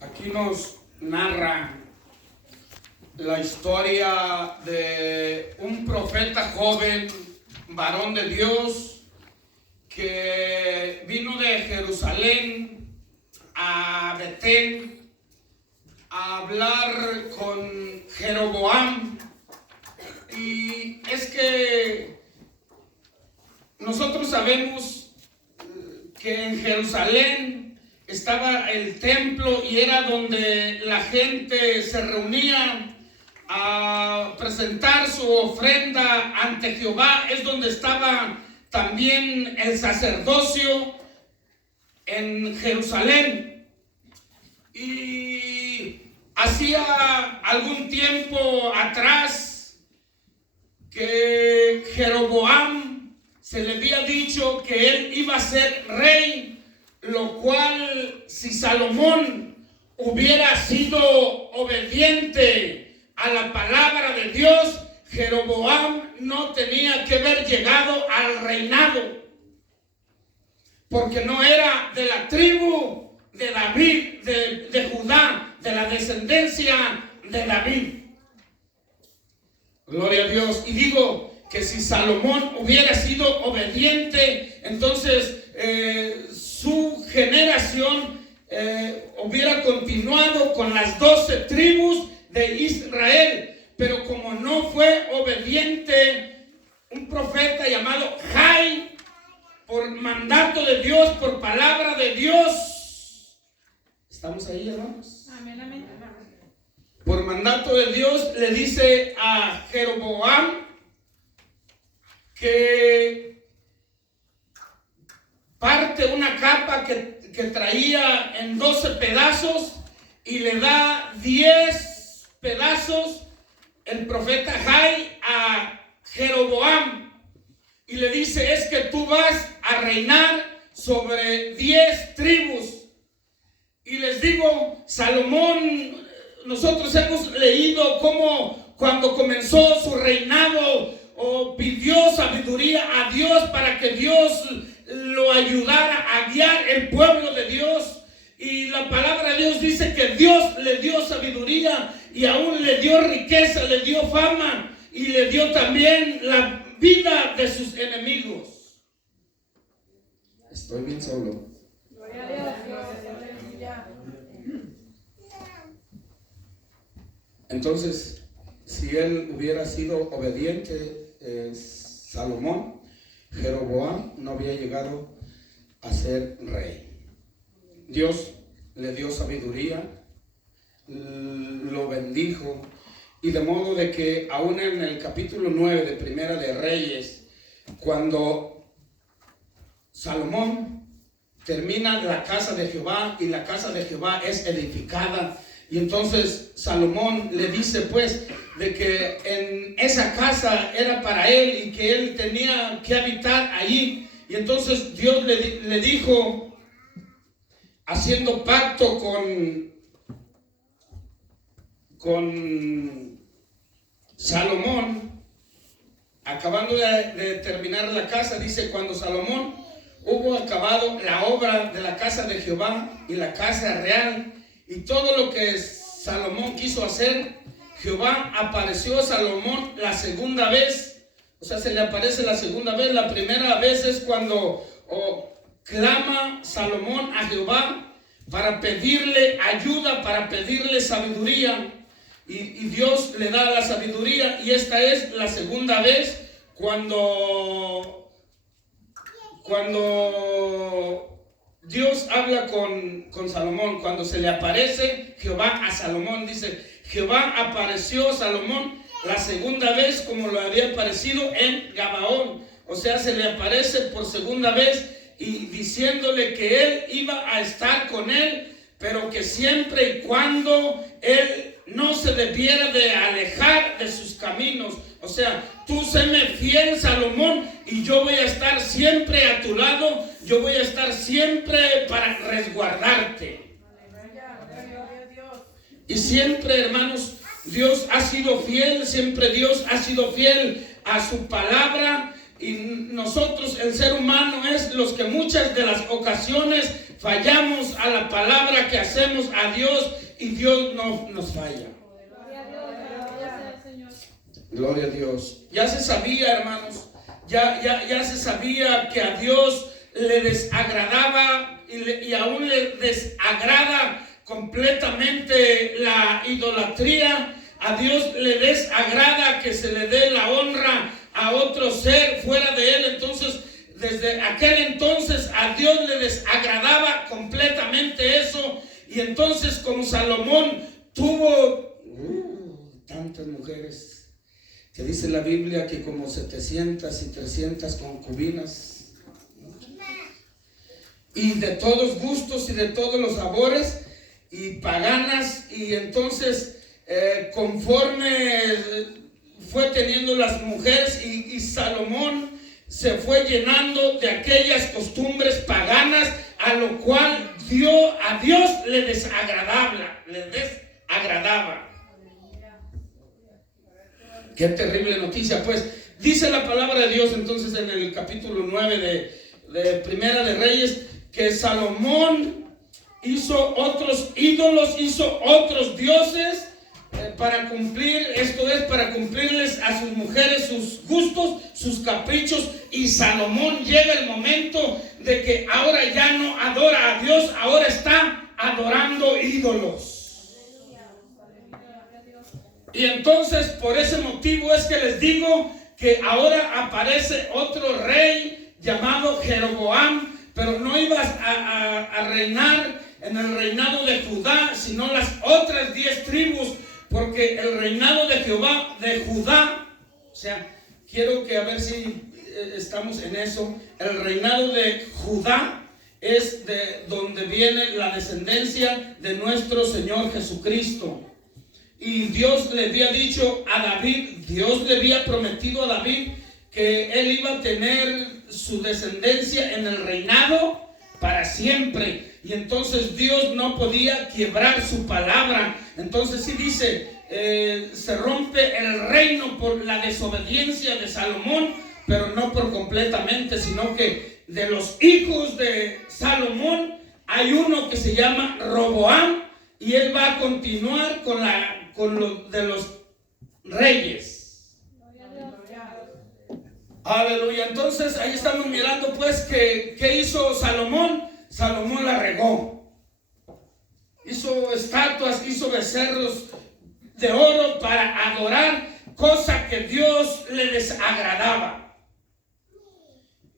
Aquí nos narra la historia de un profeta joven, varón de Dios, que vino de Jerusalén a Betel a hablar con Jeroboam. Y es que nosotros sabemos que en Jerusalén estaba el templo y era donde la gente se reunía a presentar su ofrenda ante Jehová. Es donde estaba también el sacerdocio en Jerusalén. Y hacía algún tiempo atrás que Jeroboam se le había dicho que él iba a ser rey, lo cual, si Salomón hubiera sido obediente a la palabra de Dios, Jeroboam no tenía que haber llegado al reinado, porque no era de la tribu de David, de Judá, de la descendencia de David. Gloria a Dios. Y digo que si Salomón hubiera sido obediente, entonces su generación hubiera continuado con las 12 tribus de Israel. Pero como no fue obediente, un profeta llamado Jai, por mandato de Dios, por palabra de Dios, ¿estamos ahí, hermanos? Amén, amén. Por mandato de Dios le dice a Jeroboam que parte una capa que traía en 12 pedazos y le da 10 pedazos el profeta Jai a Jeroboam y le dice: es que tú vas a reinar sobre 10 tribus. Y les digo, Salomón, nosotros hemos leído cómo cuando comenzó su reinado pidió sabiduría a Dios para que Dios lo ayudara a guiar el pueblo de Dios. Y la palabra de Dios dice que Dios le dio sabiduría y aún le dio riqueza, le dio fama y le dio también la vida de sus enemigos. Estoy bien solo. Gloria a Dios. Aleluya. Entonces, si él hubiera sido obediente, Salomón, Jeroboam no había llegado a ser rey. Dios le dio sabiduría, lo bendijo, y de modo de que aún en el capítulo 9 de Primera de Reyes, cuando Salomón termina la casa de Jehová y la casa de Jehová es edificada, y entonces Salomón le dice pues de que en esa casa era para él y que él tenía que habitar allí. Y entonces Dios le dijo, haciendo pacto con Salomón, acabando de terminar la casa, dice: cuando Salomón hubo acabado la obra de la casa de Jehová y la casa real y todo lo que Salomón quiso hacer, Jehová apareció a Salomón la segunda vez. O sea, se le aparece la segunda vez. La primera vez es cuando clama Salomón a Jehová para pedirle ayuda, para pedirle sabiduría, y Dios le da la sabiduría. Y esta es la segunda vez cuando Dios habla con Salomón, cuando se le aparece Jehová a Salomón. Dice: Jehová apareció a Salomón la segunda vez como lo había aparecido en Gabaón. O sea, se le aparece por segunda vez y diciéndole que él iba a estar con él, pero que siempre y cuando él no se debiera de alejar de sus caminos. O sea, tú séme fiel, Salomón, y yo voy a estar siempre a tu lado. Yo voy a estar siempre para resguardarte. Y siempre, hermanos, Dios ha sido fiel, siempre Dios ha sido fiel a su palabra. Y nosotros, el ser humano, es los que muchas de las ocasiones fallamos a la palabra que hacemos a Dios, y Dios no nos falla. Gloria a Dios. Ya se sabía, hermanos, ya se sabía que a Dios le desagradaba y aún le desagrada completamente la idolatría. A Dios le desagrada que se le dé la honra a otro ser fuera de él. Entonces, desde aquel entonces a Dios le desagradaba completamente eso. Y entonces, como Salomón tuvo tantas mujeres, que dice la Biblia que como 700 y 300 concubinas, y de todos gustos y de todos los sabores, y paganas. Y entonces conforme fue teniendo las mujeres, y Salomón se fue llenando de aquellas costumbres paganas, a lo cual a Dios le desagradaba. Qué terrible noticia. Pues dice la palabra de Dios entonces en el capítulo 9 de Primera de Reyes, que Salomón hizo otros ídolos, hizo otros dioses para cumplir, esto es, para cumplirles a sus mujeres sus gustos, sus caprichos. Y Salomón llega el momento de que ahora ya no adora a Dios, ahora está adorando ídolos. Y entonces por ese motivo es que les digo que ahora aparece otro rey llamado Jeroboam, pero no iba a reinar en el reinado de Judá, sino las otras 10 tribus, porque el reinado de Judá, o sea, quiero que a ver si estamos en eso. El reinado de Judá es de donde viene la descendencia de nuestro Señor Jesucristo. Y Dios le había dicho a David, Dios le había prometido a David que él iba a tener su descendencia en el reinado para siempre. Y entonces Dios no podía quebrar su palabra. Entonces sí dice, se rompe el reino por la desobediencia de Salomón, pero no por completamente, sino que de los hijos de Salomón hay uno que se llama Roboam, y él va a continuar con lo de los reyes. Aleluya. Entonces ahí estamos mirando pues que ¿qué hizo Salomón? Salomón la regó. Hizo estatuas, hizo becerros de oro para adorar, cosa que Dios le desagradaba.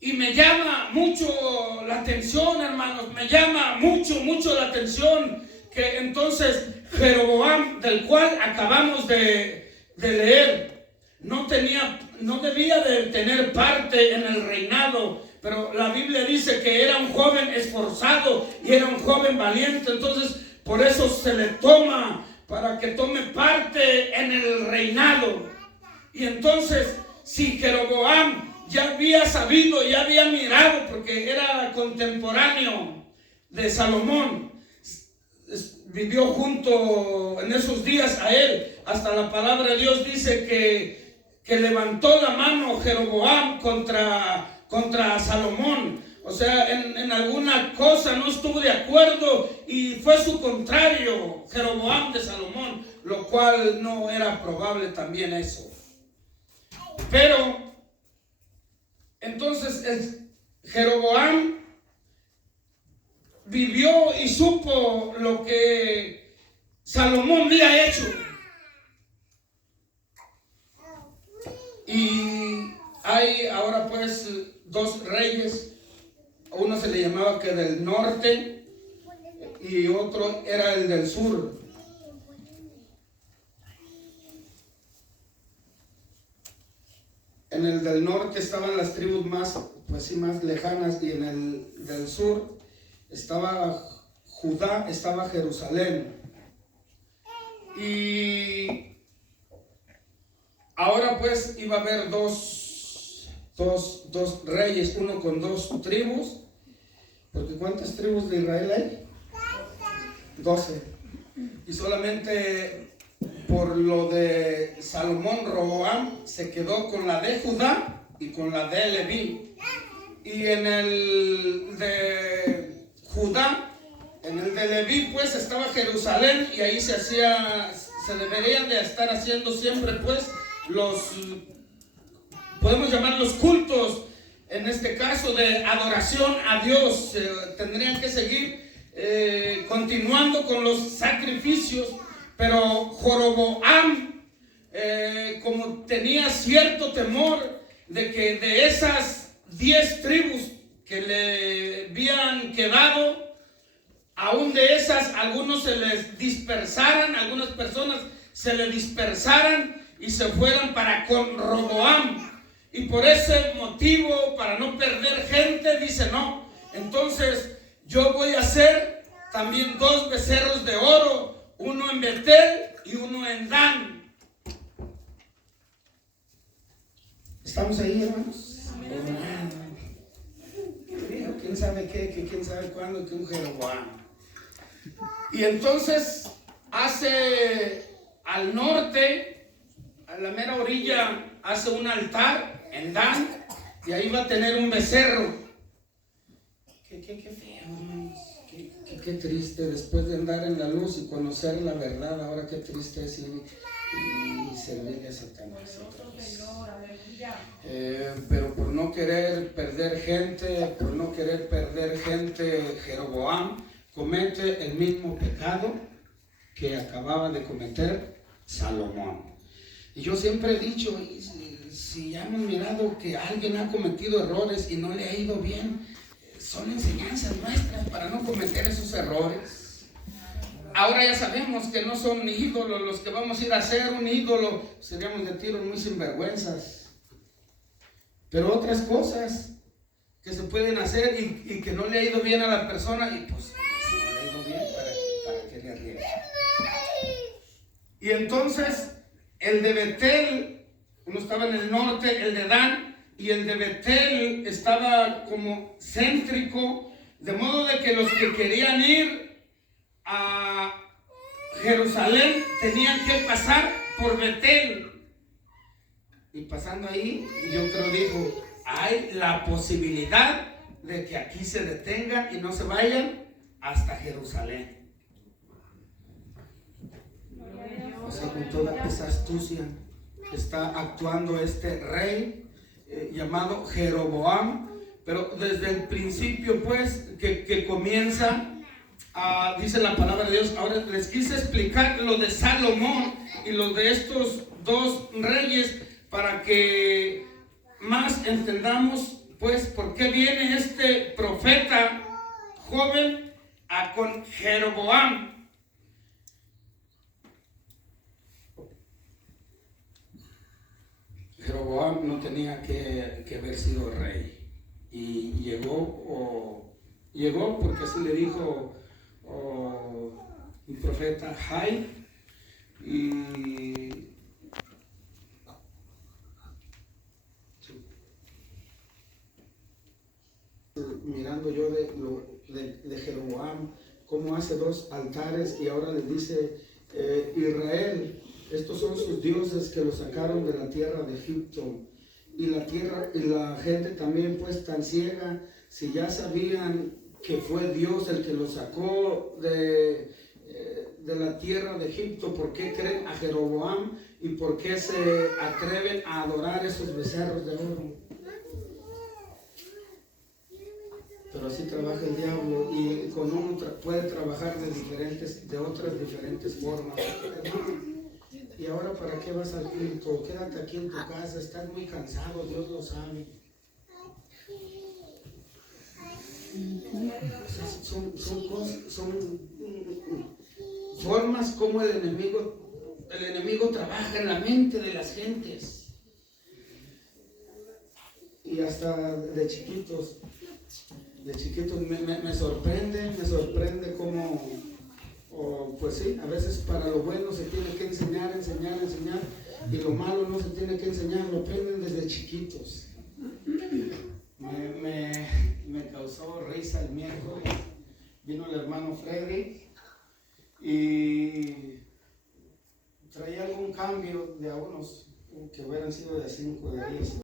Y me llama mucho la atención, hermanos, me llama mucho la atención que entonces Jeroboam, del cual acabamos de leer, no debía de tener parte en el reinado, pero la Biblia dice que era un joven esforzado y era un joven valiente. Entonces por eso se le toma para que tome parte en el reinado. Y entonces si Jeroboam ya había sabido, ya había mirado, porque era contemporáneo de Salomón, vivió junto en esos días a él, hasta la palabra de Dios dice que levantó la mano Jeroboam contra Salomón. O sea, en alguna cosa no estuvo de acuerdo y fue su contrario Jeroboam de Salomón, lo cual no era probable también eso. Pero entonces Jeroboam vivió y supo lo que Salomón había hecho. Y hay ahora pues 2 reyes. Uno se le llamaba que del norte y otro era el del sur. En el del norte estaban las tribus más lejanas, y en el del sur estaba Judá, estaba Jerusalén. Y ahora pues iba a haber dos reyes, uno con 2 tribus, porque ¿cuántas tribus de Israel hay? 12. Y solamente por lo de Salomón, Roboam se quedó con la de Judá y con la de Leví. Y en el de Judá, en el de Leví, pues estaba Jerusalén, y ahí se deberían de estar haciendo siempre, pues, podemos llamar los cultos, en este caso de adoración a Dios. Tendrían que seguir continuando con los sacrificios, pero Joroboam, como tenía cierto temor de que de esas 10 tribus que le habían quedado, aún de esas, algunos se les dispersaran, algunas personas se le dispersaran y se fueran para con Roboam. Y por ese motivo, para no perder gente, dice: no, entonces yo voy a hacer también 2 becerros de oro, uno en Betel y uno en Dan. ¿Estamos ahí, hermanos? ¿Quién sabe qué? ¿Quién sabe cuándo? Que un Jeroboam. Y entonces hace al norte, a la mera orilla, hace un altar en Dan, y ahí va a tener un becerro. Qué feo, hermanos. Qué triste, después de andar en la luz y conocer la verdad, ahora qué triste es ir y servirle a Satanás otra vez. Pero por no querer perder gente, Jeroboam comete el mismo pecado que acababa de cometer Salomón. Y yo siempre he dicho, si ya hemos mirado que alguien ha cometido errores y no le ha ido bien, son enseñanzas nuestras para no cometer esos errores. Ahora ya sabemos que no son ídolos los que vamos a ir a hacer. Un ídolo seríamos de tiros muy sinvergüenzas. Pero otras cosas que se pueden hacer y que no le ha ido bien a la persona, y pues si no le ha ido bien, ¿para qué le arriesga? Y entonces el de Betel, uno estaba en el norte, el de Dan, y el de Betel estaba como céntrico, de modo de que los que querían ir a Jerusalén tenían que pasar por Betel. Y pasando ahí, yo creo dijo: hay la posibilidad de que aquí se detengan y no se vayan hasta Jerusalén. O sea, con toda esa astucia está actuando este rey llamado Jeroboam. Pero desde el principio, pues, que comienza, dice la palabra de Dios. Ahora les quise explicar lo de Salomón y lo de estos 2 reyes, para que más entendamos, pues, por qué viene este profeta joven con Jeroboam. Jeroboam no tenía que haber sido rey, y llegó porque así le dijo un profeta Jai. Y mirando yo de Jeroboam, cómo hace 2 altares, y ahora les dice: Israel, estos son sus dioses que los sacaron de la tierra de Egipto. Y la gente también, pues, tan ciega, si ya sabían que fue Dios el que los sacó de la tierra de Egipto, ¿por qué creen a Jeroboam y por qué se atreven a adorar esos becerros de oro? Pero así trabaja el diablo, y con uno puede trabajar de otras diferentes formas. ¿Y ahora para qué vas al culto? Quédate aquí en tu casa, estás muy cansado, Dios lo sabe. Son formas como el enemigo trabaja en la mente de las gentes. Y hasta de chiquitos me sorprende cómo, pues sí, a veces para lo bueno se tiene que enseñar, y lo malo no se tiene que enseñar, lo aprenden desde chiquitos. Me causó risa el miércoles, vino el hermano Frederick y traía de a unos, que hubieran sido de 5 de 10.